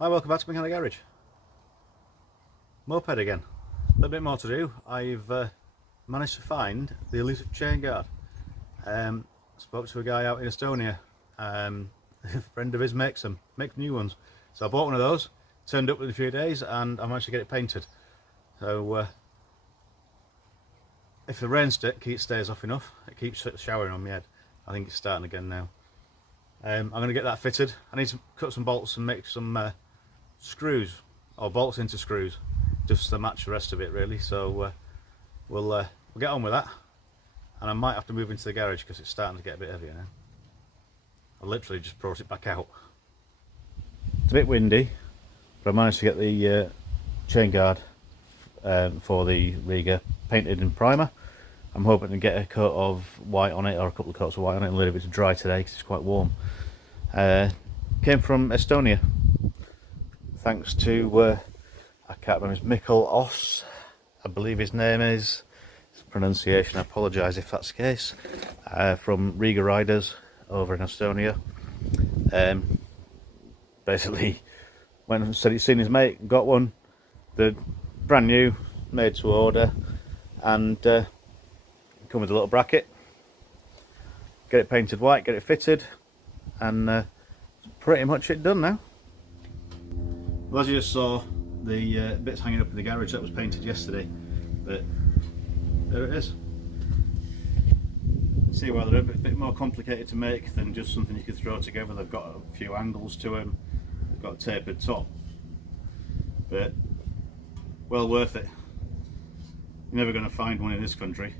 Hi, welcome back to Mechanic Garage. Moped again. A little bit more to do. I've managed to find the elusive chain guard. Spoke to a guy out in Estonia. A friend of his makes new ones. So I bought one of those, turned up within a few days, and I managed to get it painted. So if the rain stays off enough, it keeps showering on my head. I think it's starting again now. I'm going to get that fitted. I need to cut some bolts and make some screws, or bolts into screws, just to match the rest of it really. So we'll get on with that, and I might have to move into the garage because it's starting to get a bit heavier now. I literally just brought it back out. It's a bit windy, but I managed to get the chain guard for the Riga painted in primer. I'm hoping to get a coat of white on it, or a couple of coats of white on it, and leave it to dry today because it's quite warm. Came from Estonia, thanks to I can't remember, his Mikkel Oss, I believe his name is. His pronunciation, I apologise if that's the case. From Riga Riders over in Estonia. Basically went and said he'd seen his mate, got one. They're brand new, made to order, and come with a little bracket. Get it painted white, get it fitted, and pretty much it done now. Well, as you just saw, the bits hanging up in the garage, that was painted yesterday, but there it is. See why they're a bit more complicated to make than just something you could throw together. They've got a few angles to them, they've got a tapered top, but well worth it. You're never going to find one in this country,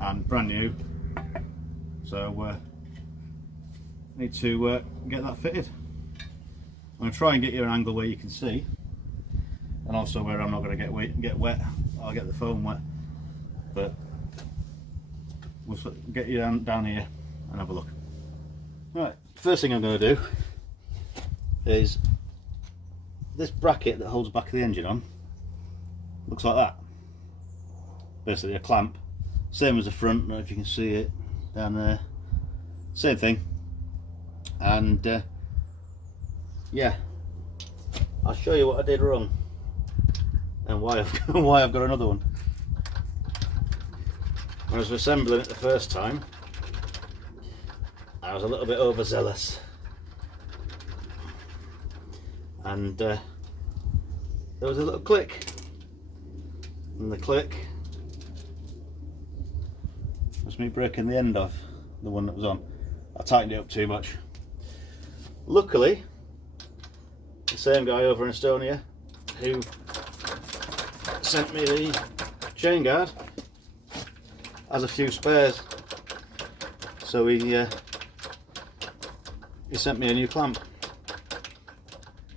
and brand new, so need to get that fitted. I'm going to try and get you an angle where you can see, and also where I'm not going to get wet. I'll get the foam wet, but we'll get you down here and have a look. Right, first thing I'm going to do is this bracket that holds back the engine on. Looks like that. Basically a clamp, same as the front. I don't know if you can see it down there. Same thing, and yeah, I'll show you what I did wrong and why I've got another one. When I was assembling it the first time, I was a little bit overzealous, and there was a little click, and the click was me breaking the end off the one that was on. I tightened it up too much. Luckily, the same guy over in Estonia who sent me the chain guard has a few spares, so he sent me a new clamp,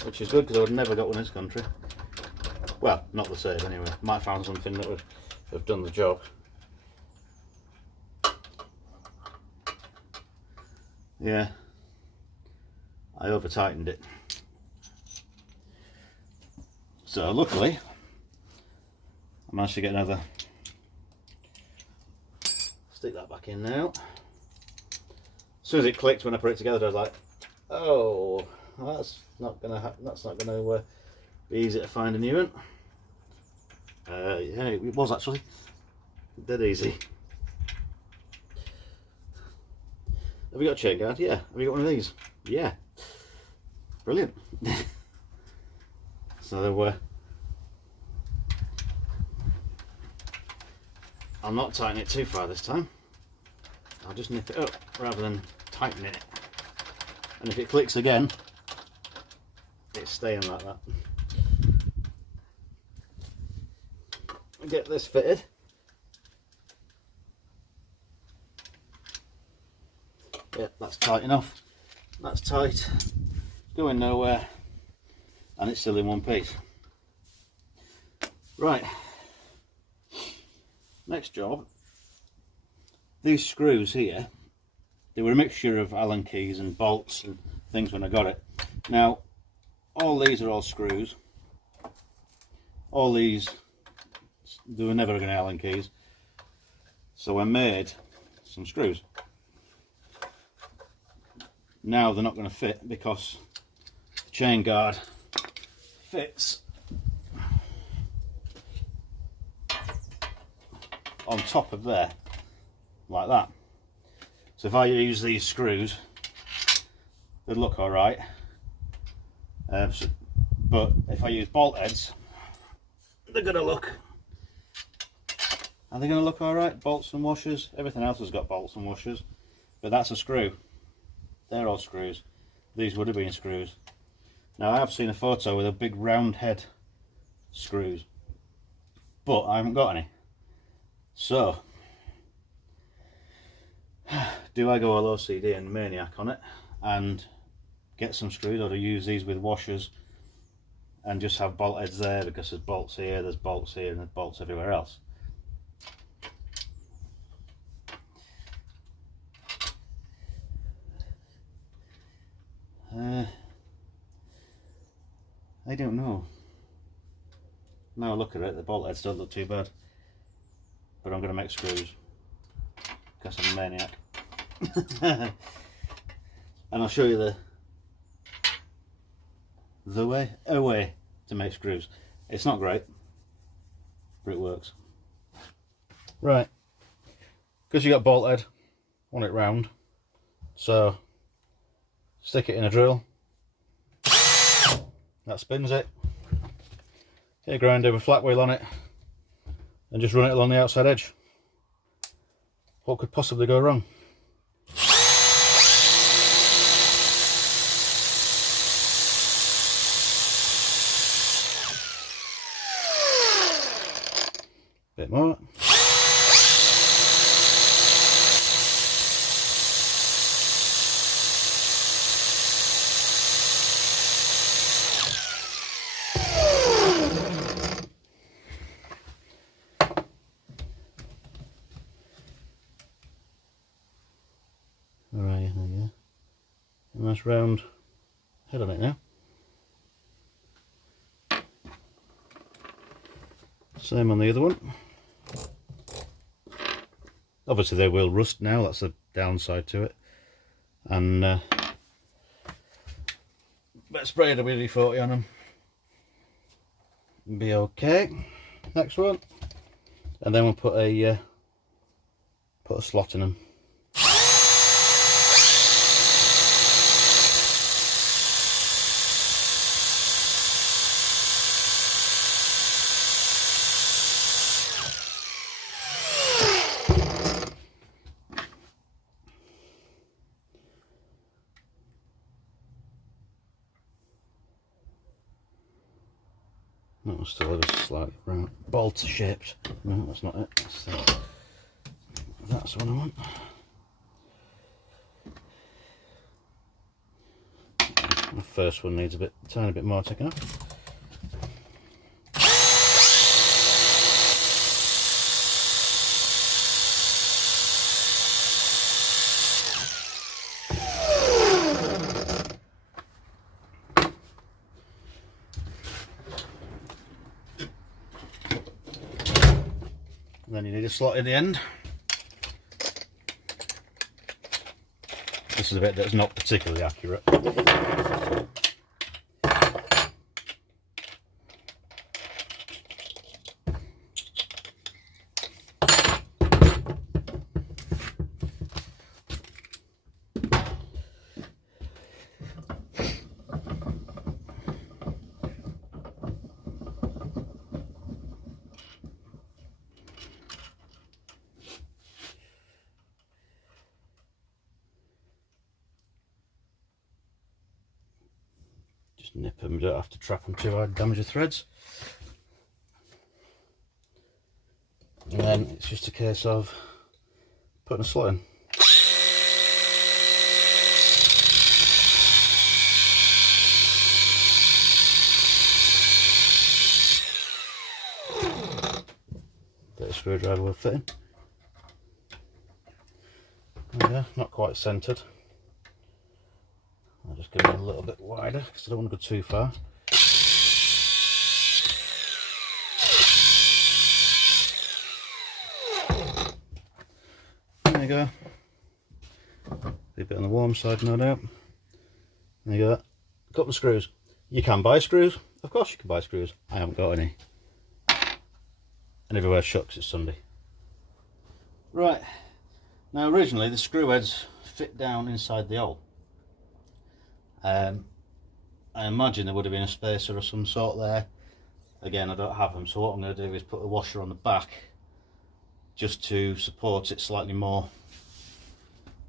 which is good because I would have never got one in this country. Well, not the same anyway. Might have found something that would have done the job. Yeah, I over tightened it. So luckily I managed to get another. Stick that back in now. As soon as it clicked when I put it together, I was like, oh, that's not gonna be easy to find a new one. Yeah, it was actually dead easy. Have you got a chain guard? Yeah. Have you got one of these? Yeah. Brilliant. So I'll not tighten it too far this time. I'll just nip it up rather than tighten it. And if it clicks again, it's staying like that. Get this fitted. Yeah, that's tight enough. That's tight. Going nowhere, and it's still in one piece. Right. Next job. These screws here, they were a mixture of Allen keys and bolts and things when I got it. Now, all these are all screws. All these, they were never going to Allen keys. So I made some screws. Now they're not going to fit because the chain guard fits on top of there, like that. So if I use these screws, they look alright. But if I use bolt heads, they're going to look... Are they going to look alright? Bolts and washers. Everything else has got bolts and washers. But that's a screw. They're all screws. These would have been screws. Now I have seen a photo with a big round head screws, but I haven't got any. So, do I go all OCD and maniac on it and get some screws, or do I use these with washers and just have bolt heads there, because there's bolts here, and there's bolts everywhere else? I don't know. Now I look at it, the bolt heads don't look too bad, but I'm going to make screws because I'm a maniac. And I'll show you a way to make screws. It's not great, but it works. Right, because you got bolt head, want it round, so stick it in a drill. That spins it. Get a grinder with flat wheel on it and just run it along the outside edge. What could possibly go wrong? Bit more. Alright, there you go. A nice round head on it now. Same on the other one. Obviously they will rust now, that's the downside to it. And let's spray a WD-40 on them. Be okay. Next one. And then we'll put a slot in them. That was still a slightly round, bolt shaped. No, that's not it. That's what I want. The first one needs a tiny bit more taken off. Then you need a slot in the end. This is a bit that's not particularly accurate. Nip them, you don't have to trap them too hard, damage the threads. And then it's just a case of putting a slot in. That a screwdriver will fit in. There we go, not quite centred. I'll just give it a little bit wider because I don't want to go too far. There you go. Be a bit on the warm side, no doubt. There you go. A couple of screws. You can buy screws. Of course you can buy screws. I haven't got any. And everywhere's shut 'cause it's Sunday. Right, now originally the screw heads fit down inside the hole. I imagine there would have been a spacer of some sort there. Again, I don't have them, so what I'm going to do is put a washer on the back just to support it slightly more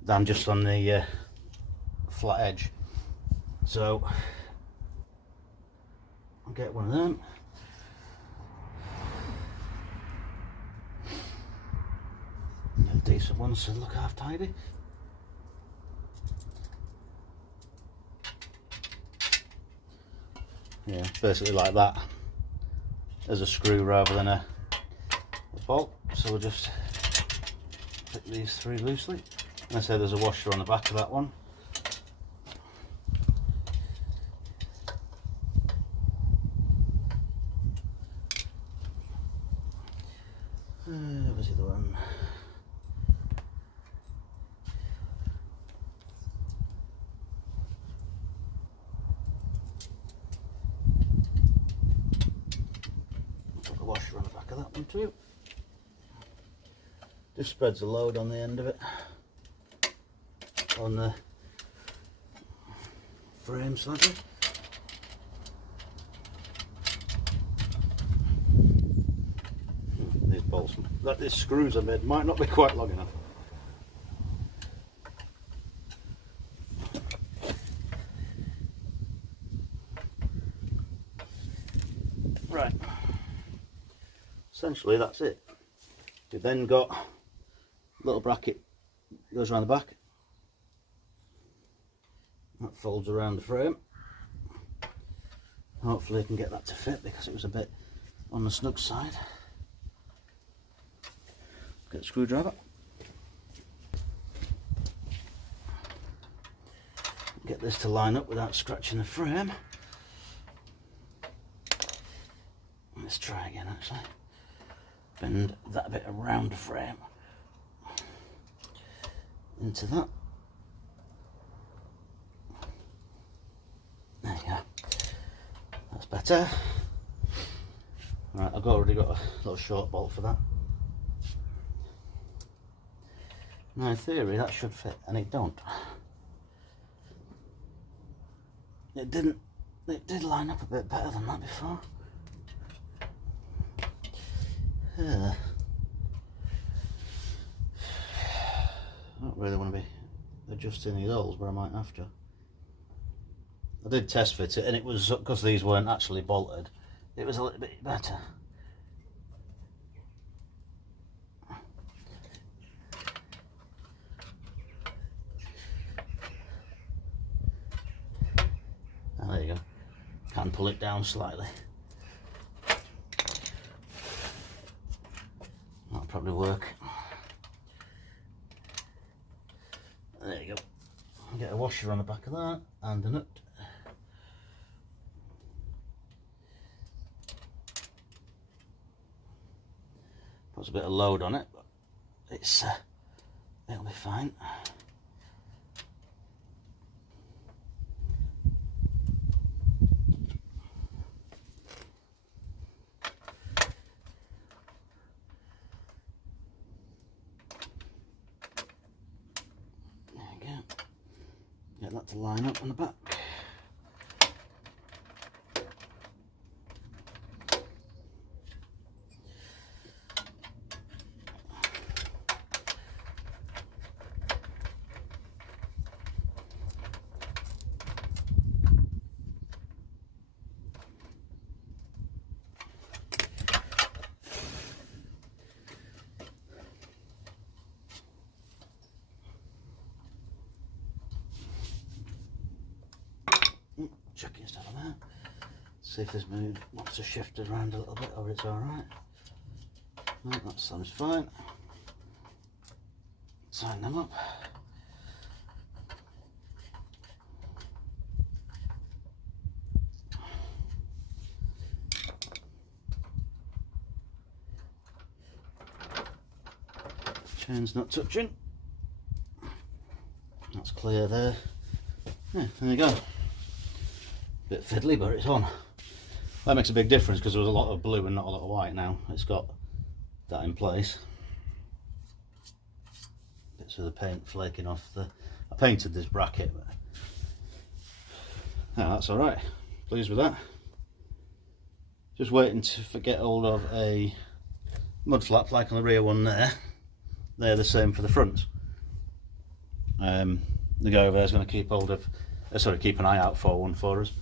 than just on the flat edge. So I'll get one of them. A decent one to look half tidy. Yeah, basically like that, as a screw rather than a bolt. So we'll just pick these three loosely. And I say there's a washer on the back of that one. Where's the other one? Put a washer on the back of that one too. Just spreads the load on the end of it, on the frame slightly. These bolts that these screws are made might not be quite long enough. Right, essentially that's it. You've then got a little bracket goes around the back, that folds around the frame. Hopefully I can get that to fit because it was a bit on the snug side. Get a screwdriver, get this to line up without scratching the frame. Let's try again actually. Bend that bit around the frame into that. There you go. That's better. Right, I've already got a little short bolt for that. Now in theory that should fit, and it don't. It didn't. It did line up a bit better than that before. I don't really want to be adjusting these holes, but I might have to. I did test fit it, and it was, because these weren't actually bolted, it was a little bit better. Oh, there you go. Can pull it down slightly. That'll probably work. There you go. Get a washer on the back of that and a nut. Puts a bit of load on it, but it'll be fine. Get that to line up on the back. Checking stuff on there. See if this move wants to shift it around a little bit, or it's alright. No, that sounds fine. Sign them up. Chain's not touching. That's clear there. Yeah, there you go. Bit fiddly, but it's on. That makes a big difference because there was a lot of blue and not a lot of white. Now it's got that in place. Bits of the paint flaking off the... I painted this bracket, but no, that's alright. Pleased with that. Just waiting to get hold of a mud flap like on the rear one there. They're the same for the front. The guy over there is going to keep hold of, keep an eye out for one for us.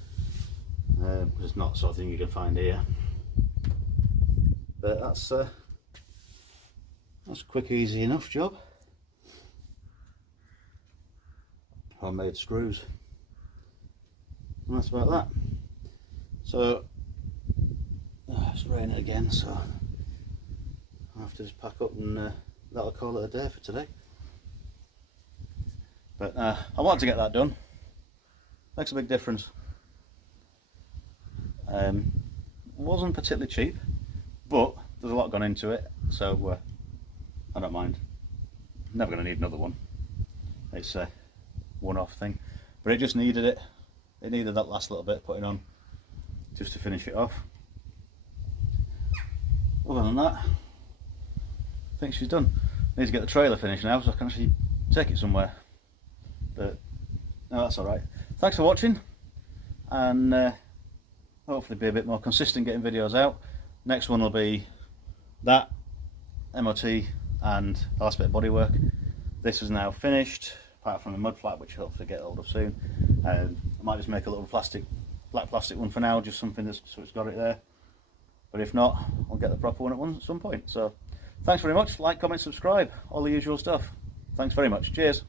It's not the sort of thing you can find here. But that's a quick, easy enough job. Homemade screws. And that's about that. So it's raining again, so I'll have to just pack up and that'll call it a day for today. But I wanted to get that done. Makes a big difference. Wasn't particularly cheap, but there's a lot gone into it, so I don't mind. Never going to need another one. It's a one-off thing, but it just needed it. It needed that last little bit putting on just to finish it off. Other than that, I think she's done. Need to get the trailer finished now so I can actually take it somewhere. But no, that's alright. Thanks for watching, and hopefully be a bit more consistent getting videos out. Next one will be that, MOT and the last bit of bodywork. This is now finished, apart from the mud flap, which I'll hopefully get hold of soon. I might just make a little black plastic one for now, just something that's, so it's got it there. But if not, I'll get the proper one at some point. So thanks very much. Like, comment, subscribe, all the usual stuff. Thanks very much. Cheers.